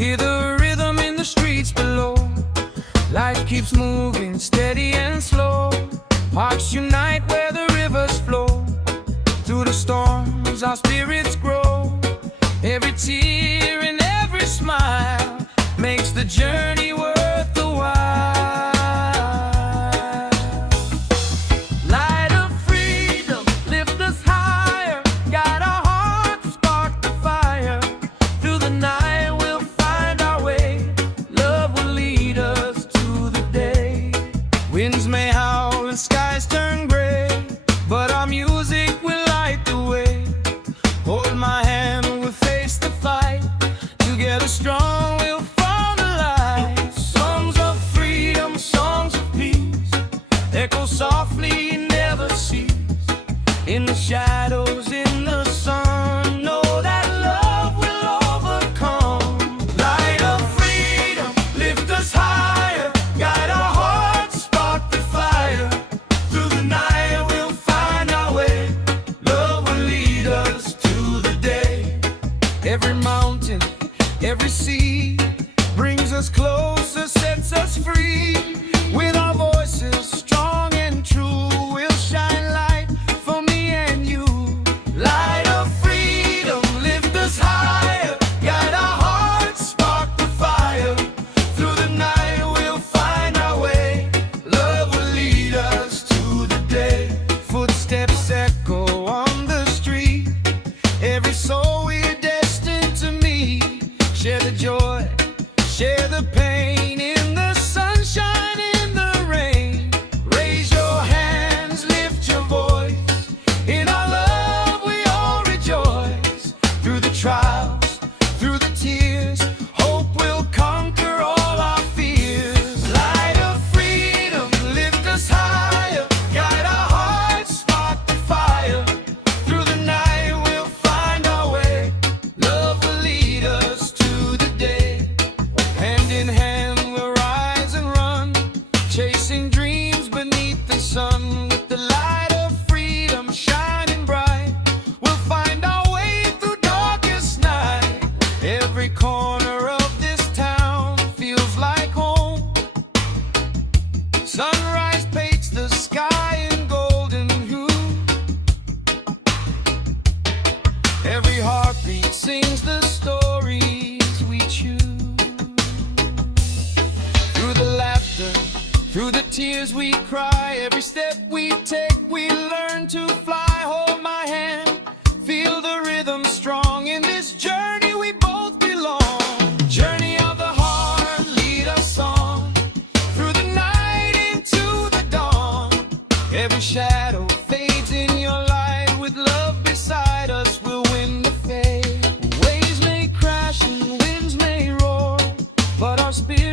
Hear the rhythm in the streets below. Life keeps moving steady and slow. Hearts unite where the rivers flow. Through the storms our spirits grow. Every tear and every smile makes the journey worth the while. Light of freedom, lift us higher. Guide our hearts, spark the fire. Through the night we'll find our way. Love will lead us to the day. Winds may howl and skies turn gray, but our music will light the way. Hold my hand, we'll face the fight. Together strong we'll find the light. Songs of freedom, songs of peace, echo softly, never cease. In the shadows, in the sun, know that love will overcome. Light of freedom, lift us higher. Guide our hearts, spark the fire. Through the night we'll find our way. Love will lead us to the day. Every mountain, every sea brings us closer, sets us free. With our voices strong and true, we'll shine light for me and you. Light of freedom, lift us higher. Guide our hearts, spark the fire. Through the night we'll find our way. Love will lead us to the day. Footsteps echo on the street. Every soul we're destined to meet. Share the joy, share the pain. In the sunshine, in the rain. Raise your hands, lift your voice. In our love we all rejoice. Through the trials, through the tears, hope will conquer all our fears. Light of freedom, lift us higher. Guide our hearts, spark the fire. Through the night we'll find our way. Love will lead us to the day. Hand in hand we'll rise and run, chasing dreams beneath the sun. With the light of freedom shining bright, we'll find our way through darkest night. Every corner of this town feels like home. Sunrise paints the sky in golden hue. Every heartbeat sings the stories we choose. Through the laughter, through the tears we cry. Every step we take we learn to fly. Hold my hand, feel the rhythm strong. In this journey we both belong. Journey of the heart, lead us on. Through the night into the dawn. Every shadow fades in your light. With love beside us we'll win the fade. Waves may crash and winds may roar, but our spirit